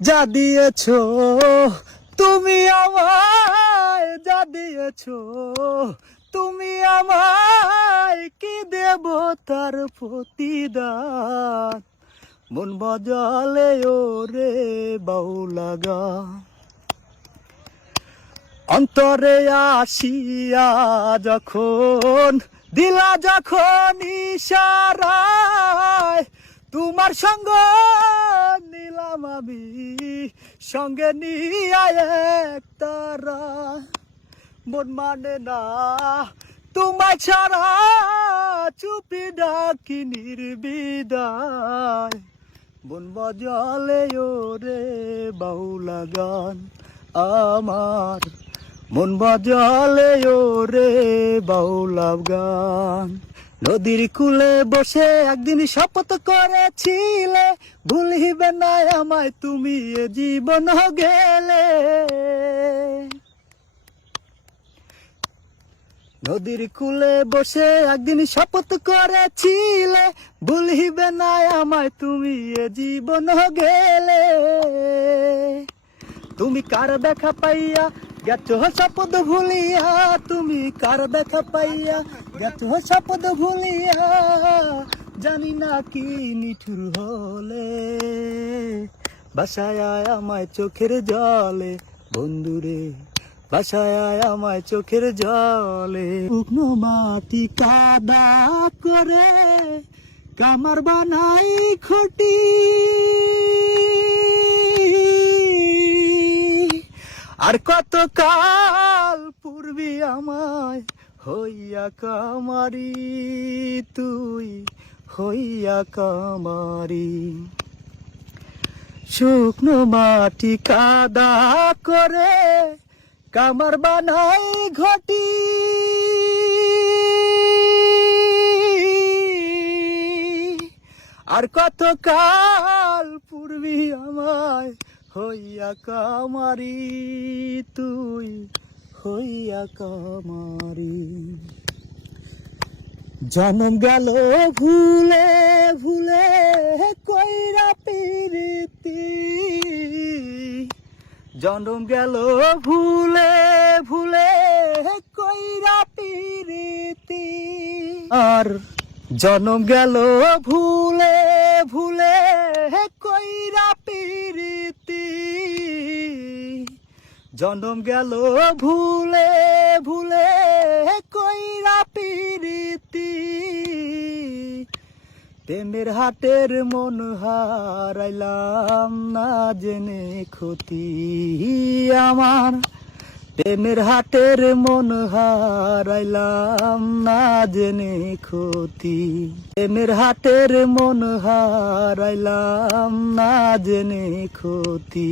যা দিয়েছো তুমি আমায়, যা দিয়েছো তুমি আমায়, কি দেব তার প্রতিদান। মন বাজালে ওরে বাউলা গান, অন্তরে আসিয়া যখন দিলা যখন ইশারায়, তোমার সঙ্গ নিলাম আমি, সঙ্গে নিয়ে এক তারা। মন মানে না তোমায় ছাড়া, চুপি ডাকি নির্বিদায়। মন বাজালে ওরে বাউলা গান আমার, মন বাজালে ওরে বাউলা গান। নদীর কূলে বসে একদিন শপথ করেছিলে, ভুলিবে না আমায় তুমি এ জীবন গেলে। নদীর কূলে বসে একদিন শপথ করেছিলে, ভুলিবে না আমায় তুমি এ জীবন গেলে। তুমি কার দেখা পাইয়া গেছো শপথ ভুলিয়া, তুমি কার দেখা পাইয়া গেছো শপথ ভুলিয়া, জানি না কি নিঠুর হলে বাসায় আয় আমায় চোখের জলে। বন্ধুরে বাসায় আয় আমায় চোখের জলে। শুকনো মাটি কাদা করে কামার বানাই খটি, আর কত কাল পূর্বী আমায় হইয়া কামারি, তুই হইয়া কামারি। শুকনো মাটি কাদা করে কামার বানাই ঘটি, আর কত কাল পূর্বী আমায় হইয়া কামারি, তুই হইয়া কামারি। জনম গেল ভুলে ভুলে কইরা পিরিতি, জনম গেল ভুলে ভুলে কইরা পিরিতি, আর জনম গেল ভুলে ভুলে কইরা পিরিতি, জনম গেল ভুলে ভুলে কইরা পিরিতি। প্রেমের হাটের মন হারাইলাম না জেনে ক্ষতি আমার, প্রেমের হাটের মন হারাইলাম না জেনে ক্ষতি, প্রেমের হাটের মন হারাইলাম না জেনে ক্ষতি।